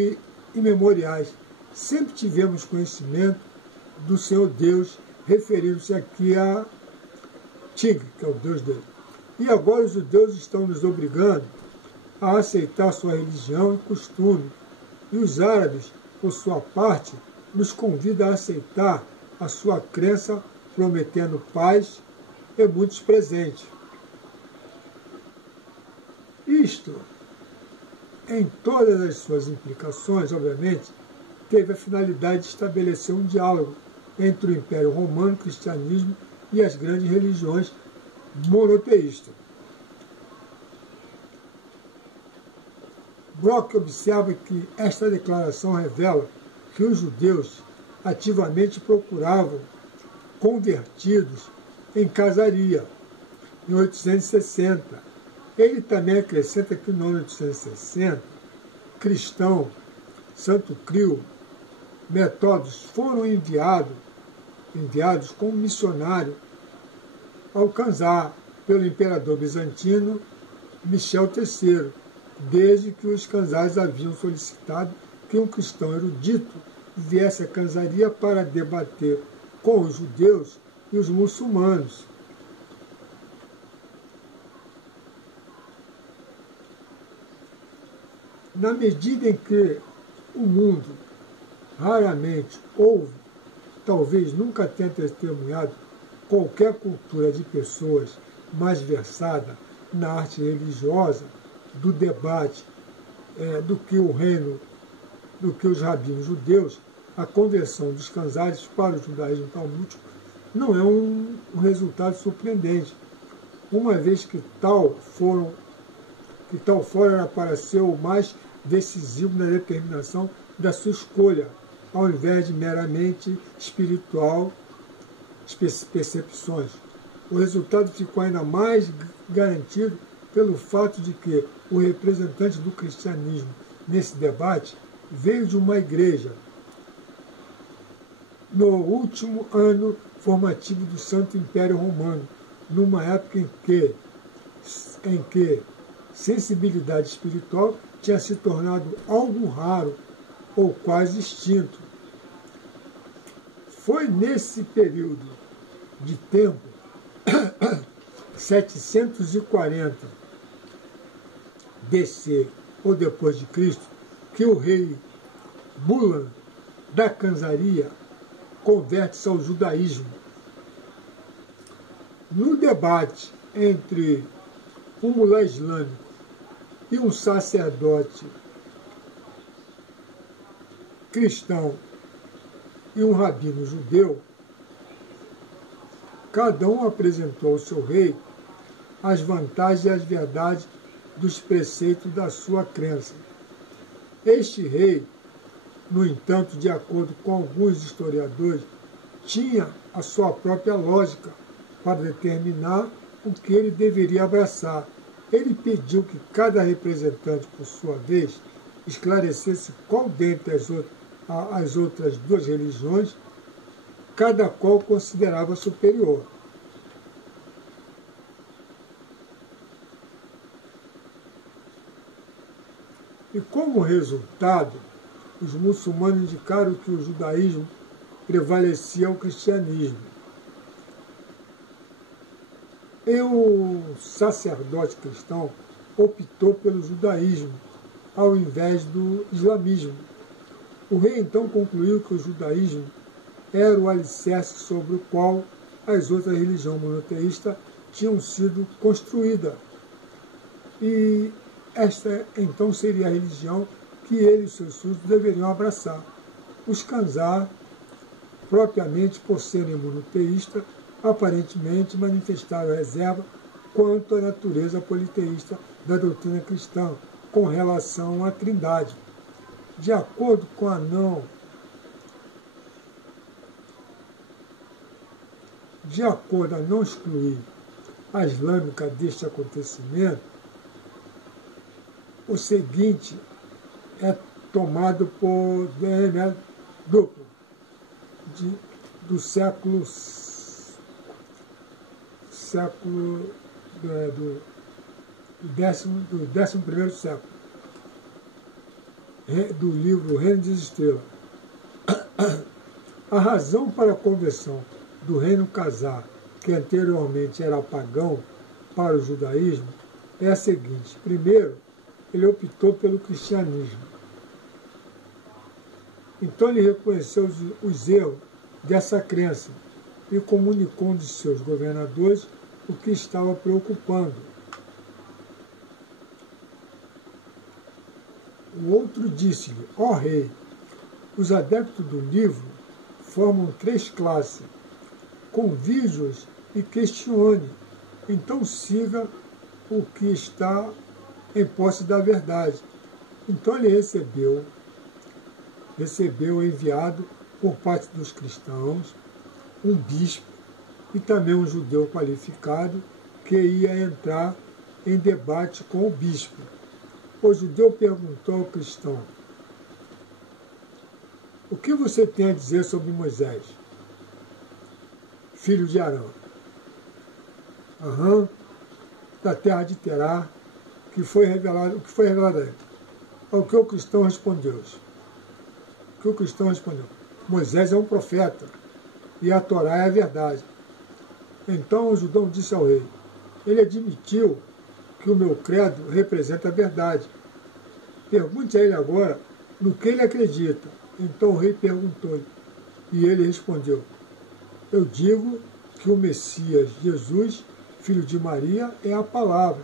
imemoriais, sempre tivemos conhecimento do Senhor Deus, referindo-se aqui a Tigre, que é o Deus dele. E agora os judeus estão nos obrigando a aceitar sua religião e costume. E os árabes, por sua parte, nos convidam a aceitar a sua crença, prometendo paz e muitos presentes. Isto, em todas as suas implicações, obviamente, teve a finalidade de estabelecer um diálogo entre o Império Romano, o cristianismo e as grandes religiões monoteístas. Brock observa que esta declaração revela que os judeus ativamente procuravam convertidos em casaria, em 860. Ele também acrescenta que no ano 860, cristão, Santo Crio, Metódios foram enviados como missionário ao Kanzai pelo imperador bizantino Michel III, desde que os Kanzais haviam solicitado que um cristão erudito viesse à Kanzaria para debater com os judeus e os muçulmanos. Na medida em que o mundo raramente houve, talvez nunca tenha testemunhado qualquer cultura de pessoas mais versada na arte religiosa, do debate, do que os rabinos judeus, a conversão dos Kanzais para o judaísmo talmúdico não é um resultado surpreendente, uma vez que tal fora para ser o mais decisivo na determinação da sua escolha, ao invés de meramente espiritual percepções. O resultado ficou ainda mais garantido pelo fato de que o representante do cristianismo nesse debate veio de uma igreja no último ano formativo do Santo Império Romano, numa época em que sensibilidade espiritual tinha se tornado algo raro ou quase extinto. Foi nesse período de tempo 740 BC ou depois de Cristo, que o rei Bulan da Canzaria converte-se ao judaísmo. No debate entre um mulá islâmico e um sacerdote cristão e um rabino judeu, cada um apresentou ao seu rei as vantagens e as verdades dos preceitos da sua crença. Este rei, no entanto, de acordo com alguns historiadores, tinha a sua própria lógica para determinar o que ele deveria abraçar. Ele pediu que cada representante, por sua vez, esclarecesse qual dentre as outras duas religiões cada qual considerava superior. E como resultado, os muçulmanos indicaram que o judaísmo prevalecia ao cristianismo. E o sacerdote cristão optou pelo judaísmo, ao invés do islamismo. O rei então concluiu que o judaísmo era o alicerce sobre o qual as outras religiões monoteístas tinham sido construídas. E esta então seria a religião que ele e seus súditos deveriam abraçar. Os Khanzar, propriamente por serem monoteístas, aparentemente manifestaram reserva quanto à natureza politeísta da doutrina cristã com relação à Trindade. De acordo com a não excluir a islâmica deste acontecimento, o seguinte é tomado por DNA duplo do século do 11º século, do livro Reino das Estrelas. A razão para a conversão do reino Khazar, que anteriormente era pagão, para o judaísmo, é a seguinte. Primeiro, ele optou pelo cristianismo. Então ele reconheceu os erros dessa crença e comunicou a um de seus governadores o que estava preocupando. O outro disse-lhe: ó rei, os adeptos do livro formam 3 classes. Convide-os e questione. Então siga o que está em posse da verdade. Então ele recebeu enviado por parte dos cristãos um bispo e também um judeu qualificado que ia entrar em debate com o bispo. O judeu perguntou ao cristão: o que você tem a dizer sobre Moisés, filho de Arão? Da terra de Terá, o que foi revelado a ele. Ao que o cristão respondeu? Moisés é um profeta e a Torá é a verdade. Então o judeu disse ao rei: ele admitiu que o meu credo representa a verdade. Pergunte a ele agora no que ele acredita. Então o rei perguntou-lhe, e ele respondeu: eu digo que o Messias, Jesus, filho de Maria, é a palavra,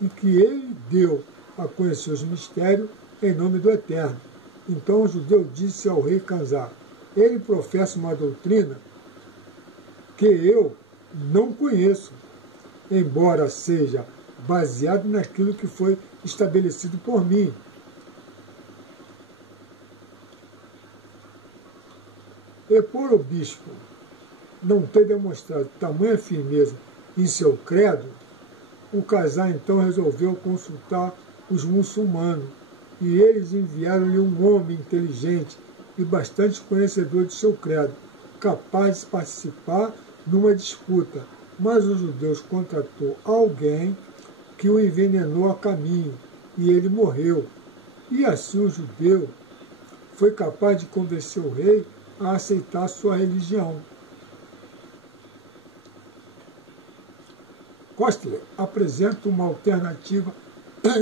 e que ele deu a conhecer os mistérios em nome do Eterno. Então o judeu disse ao rei Khazar: ele professa uma doutrina que eu não conheço, embora seja baseado naquilo que foi estabelecido por mim. E por o bispo não ter demonstrado tamanha firmeza em seu credo, o Khazar então resolveu consultar os muçulmanos, e eles enviaram-lhe um homem inteligente e bastante conhecedor de seu credo, capaz de participar numa disputa, mas os judeus contratou alguém que o envenenou a caminho, e ele morreu. E assim o judeu foi capaz de convencer o rei a aceitar sua religião. Kostler apresenta uma alternativa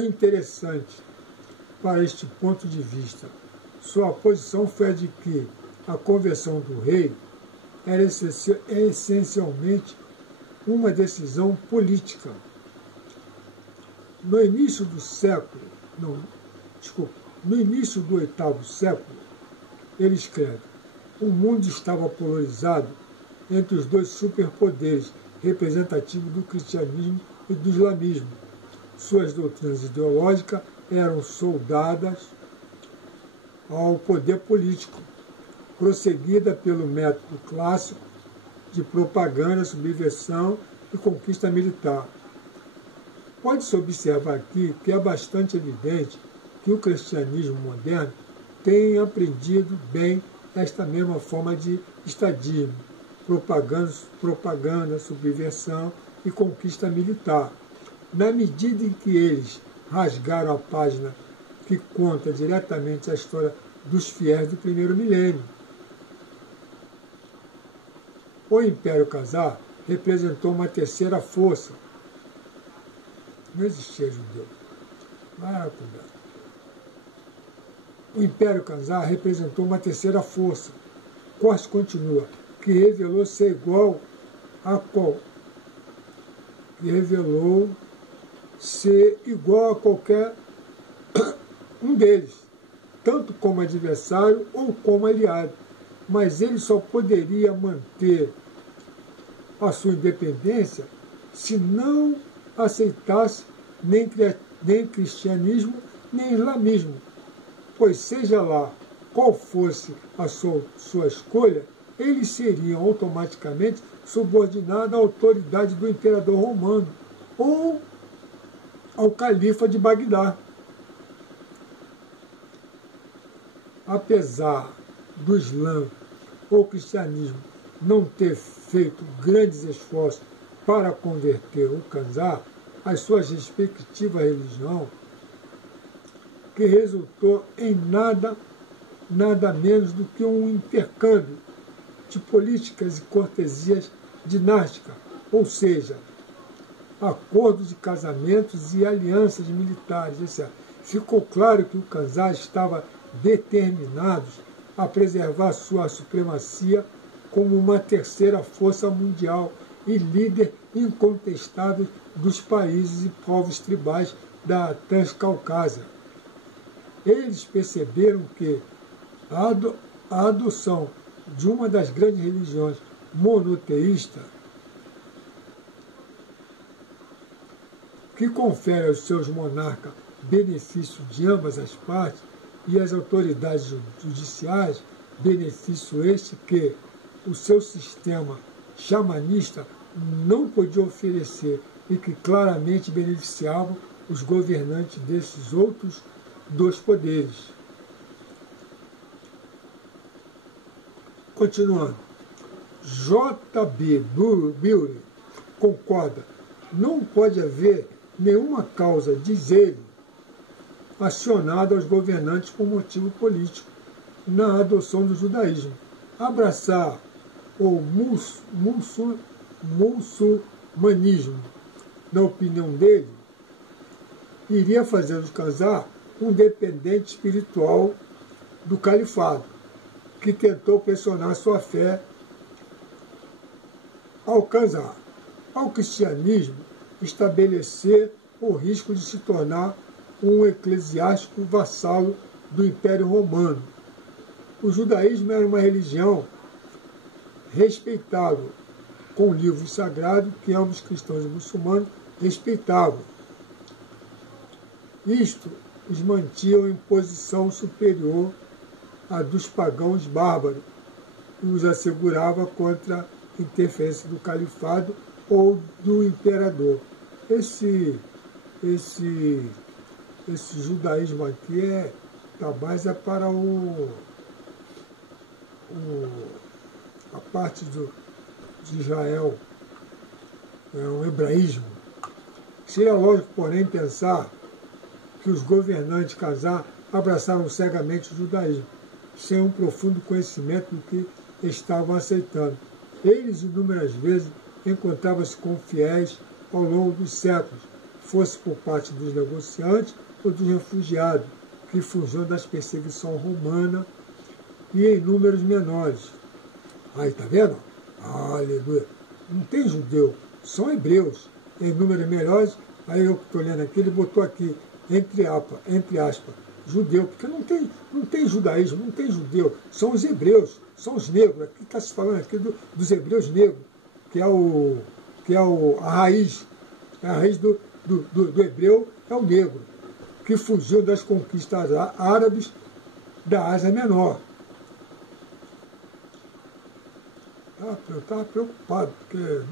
interessante para este ponto de vista. Sua posição foi a de que a conversão do rei era essencialmente uma decisão política. No início do oitavo século, ele escreve: o mundo estava polarizado entre os dois superpoderes representativos do cristianismo e do islamismo. Suas doutrinas ideológicas eram soldadas ao poder político, prosseguida pelo método clássico de propaganda, subversão e conquista militar. Pode-se observar aqui que é bastante evidente que o cristianismo moderno tem aprendido bem esta mesma forma de estadismo, propaganda, subversão e conquista militar. Na medida em que eles rasgaram a página que conta diretamente a história dos fiéis do primeiro milênio. O Império Khazar representou uma terceira força. Não existia judeu. O Império Khazar representou uma terceira força. Kost continua, que revelou ser igual a qualquer um deles, tanto como adversário ou como aliado, mas ele só poderia manter a sua independência se não aceitasse nem cristianismo nem islamismo, pois seja lá qual fosse a sua escolha, eles seriam automaticamente subordinados à autoridade do imperador romano ou ao califa de Bagdá. Apesar do Islã ou cristianismo não ter feito grandes esforços para converter o Khazar às suas respectivas religiões, que resultou em nada menos do que um intercâmbio de políticas e cortesias dinásticas, ou seja, acordos de casamentos e alianças militares, etc. Ficou claro que o Khazar estava determinado a preservar sua supremacia como uma terceira força mundial e líder incontestável dos países e povos tribais da Transcaucásia. Eles perceberam que a adoção de uma das grandes religiões monoteístas, que confere aos seus monarcas benefício de ambas as partes, e às autoridades judiciais, benefício este que o seu sistema xamanista não podia oferecer e que claramente beneficiava os governantes desses outros dois poderes. Continuando, J.B. Bury concorda, não pode haver nenhuma causa, diz ele, acionada aos governantes por motivo político na adoção do judaísmo. Abraçar o muçulmanismo, na opinião dele, iria fazer do Khazar um dependente espiritual do califado, que tentou pressionar sua fé ao Khazar. Ao cristianismo, estabelecer o risco de se tornar um eclesiástico vassalo do Império Romano. O judaísmo era uma religião respeitável, com livros sagrados que ambos cristãos e muçulmanos respeitavam. Isto os mantinha em posição superior à dos pagãos bárbaros e os assegurava contra a interferência do califado ou do imperador. Esse judaísmo aqui a base é para a parte de Israel, é o hebraísmo. Seria lógico, porém, pensar que os governantes Khazar abraçaram cegamente o judaísmo, sem um profundo conhecimento do que estavam aceitando. Eles, inúmeras vezes, encontravam-se com fiéis ao longo dos séculos, fosse por parte dos negociantes ou dos refugiados, que fugiam das perseguições romanas e em números menores. Aí, tá vendo? Aleluia. Não tem judeu, são hebreus. Em números menores, aí eu que estou lendo aqui, ele botou aqui, entre aspas, judeu, porque não tem judaísmo, não tem judeu, são os hebreus, são os negros. Aqui está se falando aqui dos hebreus negros, que é a raiz. A raiz do hebreu é o negro, que fugiu das conquistas árabes da Ásia Menor. Eu estava preocupado, porque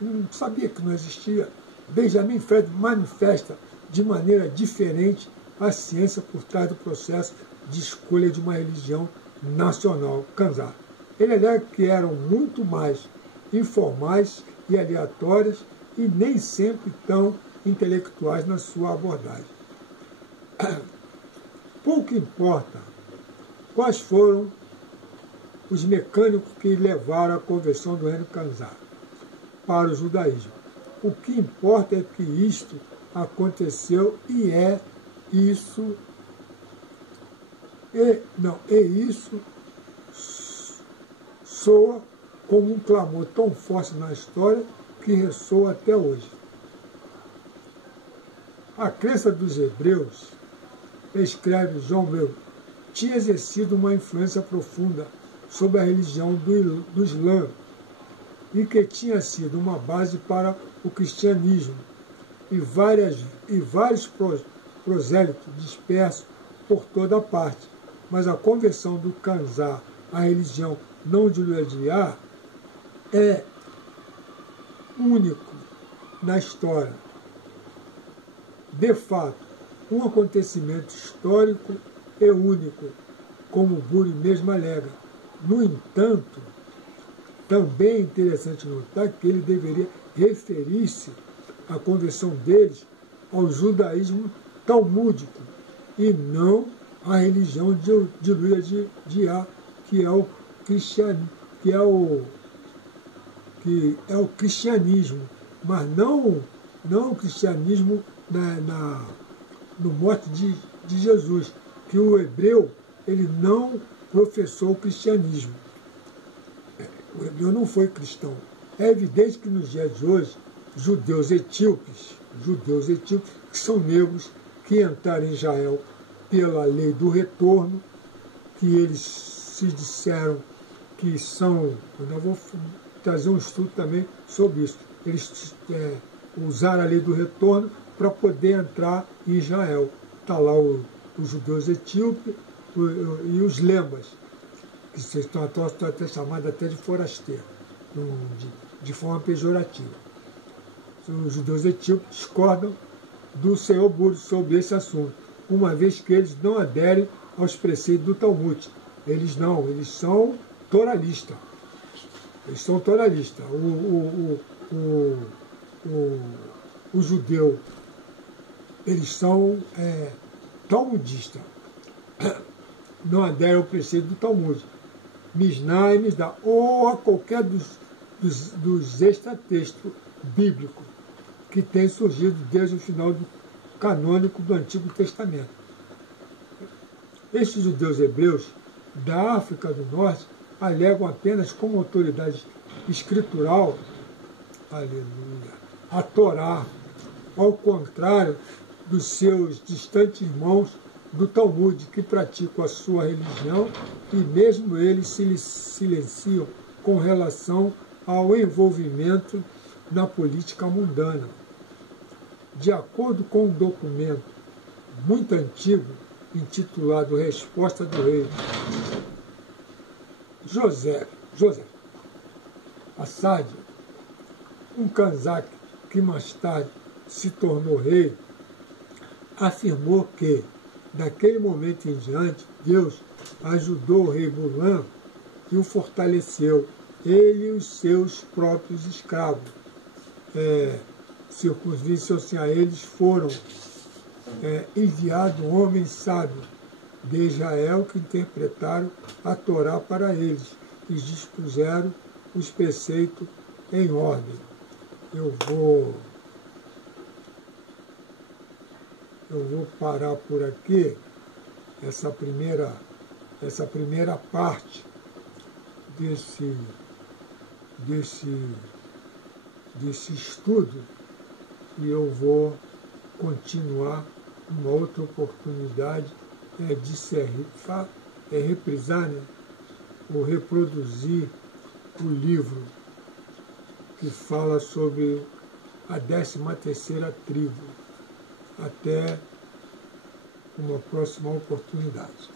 não sabia que não existia. Benjamin Franklin manifesta de maneira diferente a ciência por trás do processo de escolha de uma religião nacional, Kanzar. Ele alega que eram muito mais informais e aleatórias e nem sempre tão intelectuais na sua abordagem. Pouco importa quais foram os mecânicos que levaram à conversão do reino Kanzar para o judaísmo. O que importa é que isto aconteceu e isso soa como um clamor tão forte na história que ressoa até hoje. A crença dos hebreus, escreve John Bell, tinha exercido uma influência profunda sobre a religião do Islã e que tinha sido uma base para o cristianismo e vários prosélitos dispersos por toda parte. Mas a conversão do Kanzar à religião não judaizante é único na história. De fato, um acontecimento histórico e único, como Bury mesmo alega. No entanto, também é interessante notar que ele deveria referir-se à conversão deles ao judaísmo talmúdico e não à religião de Luia de Yah, que é o cristianismo, mas não o cristianismo no mote de Jesus, que o hebreu ele não professou o cristianismo. O hebreu não foi cristão. É evidente que nos dias de hoje, judeus etíopes, que são negros, que entraram em Israel pela lei do retorno, que eles se disseram que são, eu vou trazer um estudo também sobre isso, eles usaram a lei do retorno para poder entrar em Israel. Está lá os judeus etíopes e os lembas, que estão até chamados até de forasteiro, de forma pejorativa. Os judeus etíopes discordam do senhor Bury sobre esse assunto, uma vez que eles não aderem aos preceitos do Talmud. Eles são toralistas. Eles são toralistas. O judeu, eles são talmudistas. Não aderem ao preceito do Talmud. Mishnah e Mishnah, ou a qualquer dos extratextos bíblicos que tem surgido desde o final do canônico do Antigo Testamento. Estes judeus hebreus da África do Norte alegam apenas como autoridade escritural, aleluia, a Torá, ao contrário dos seus distantes irmãos do Talmud, que praticam a sua religião e mesmo eles se silenciam com relação ao envolvimento na política mundana. De acordo com um documento muito antigo, intitulado Resposta do Rei, José Assad, um cazaque que mais tarde se tornou rei, afirmou que, daquele momento em diante, Deus ajudou o rei Mulan e o fortaleceu, ele e os seus próprios escravos. Circunvício-se a eles foram enviados homens sábios de Israel que interpretaram a Torá para eles e dispuseram os preceitos em ordem. eu vou parar por aqui essa primeira parte desse estudo, e eu vou continuar uma outra oportunidade de reprisar, né, ou reproduzir o livro que fala sobre a 13ª tribo. Até uma próxima oportunidade.